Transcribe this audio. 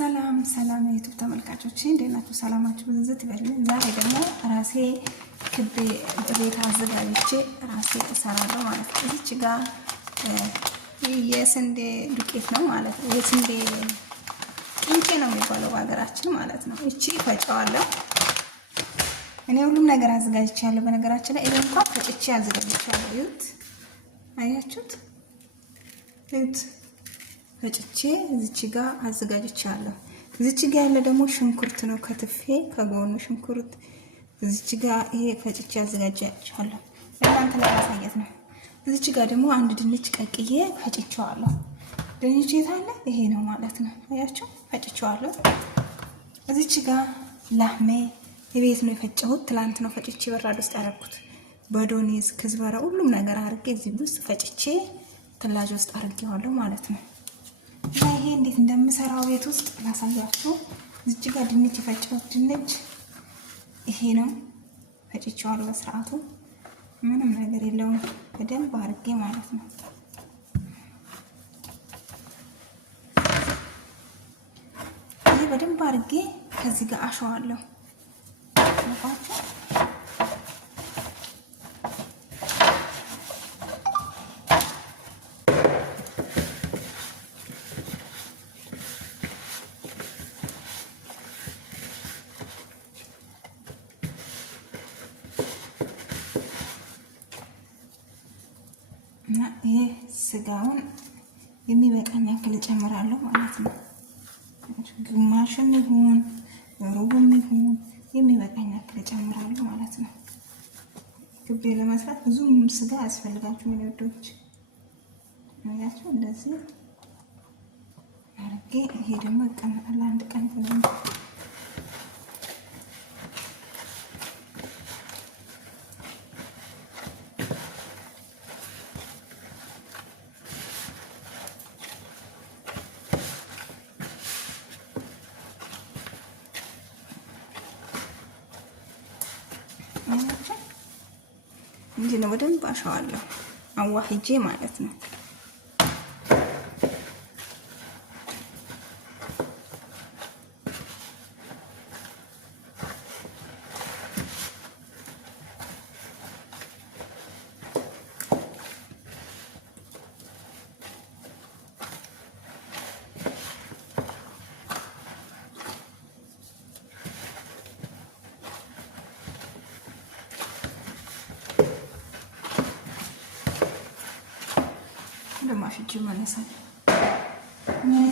ሰላም ሰላም የዩቲዩብ ተመልካቾች እንዴት ናችሁ? ሰላማችሁ ብዝት ይበልልኝ። ዛሬ ደግሞ ራሴ ክቤ ቤት አዘጋጅቼ ራሴ እሰራለሁ ማለት ነው። እዚች ጋር የስንዴ ዱቄት ነው ማለት ነው። የስንዴ ቅንጬ ነው የሚባለው በሀገራችን ማለት ነው። እቺ ፈጫዋለሁ እኔ ሁሉም ነገር አዘጋጅቻለሁ። በነገራችን ላይ ይሄን እንኳን ፈጭቼ አዘጋጅቻለሁ። ይሁት አያችሁት? ይሁት ፈጭቼ እዚች ጋር አዘጋጅቻለሁ። እዚች ጋር ያለ ደግሞ ሽንኩርት ነው ከትፌ ከጎኑ ሽንኩርት እዚች ጋር ይሄ ፈጭቼ አዘጋጅቻለሁ። እናንተ ላይ ማሳየት ነው። እዚች ጋር ደግሞ አንድ ድንች ቀቅዬ ፈጭቼዋለሁ። ድንች የታለ? ይሄ ነው ማለት ነው። አያችሁ? ፈጭቼዋለሁ። እዚች ጋር ላህሜ የቤት ነው የፈጨሁት። ትላንት ነው ፈጭቼ በራድ ውስጥ ያደረኩት። በዶኔዝ ክዝበራ ሁሉም ነገር አድርጌ እዚህ ውስጥ ፈጭቼ ተላጅ ውስጥ አድርጌዋለሁ ማለት ነው። ይሄ እንዴት እንደምሰራው ቤት ውስጥ ላሳያችሁ። እዚህ ጋር ድንች የፈጨሁት ድንች ይሄ ነው። ፈጭቼዋለሁ በስርዓቱ ምንም ነገር የለውም። በደንብ አድርጌ ማለት ነው። ይሄ በደንብ አድርጌ ከዚህ ጋር አሸዋለሁ። እና ይሄ ስጋውን የሚበቃኝ ያክል እጨምራለሁ ማለት ነው። ግማሽም ይሁን ሩብም ይሁን የሚበቃኝ ያክል እጨምራለሁ ማለት ነው። ክቤ ለመስራት ብዙም ስጋ ያስፈልጋችሁ ወንዶች ያያችሁ እንደዚህ አርጌ ይሄ ደግሞ ይቀመጣል አንድ ቀን ሁሉ እንጂ ነው። በደንብ አሸዋለሁ አዋህጄ ማለት ነው። ለማሽጂ ማነሳል ምን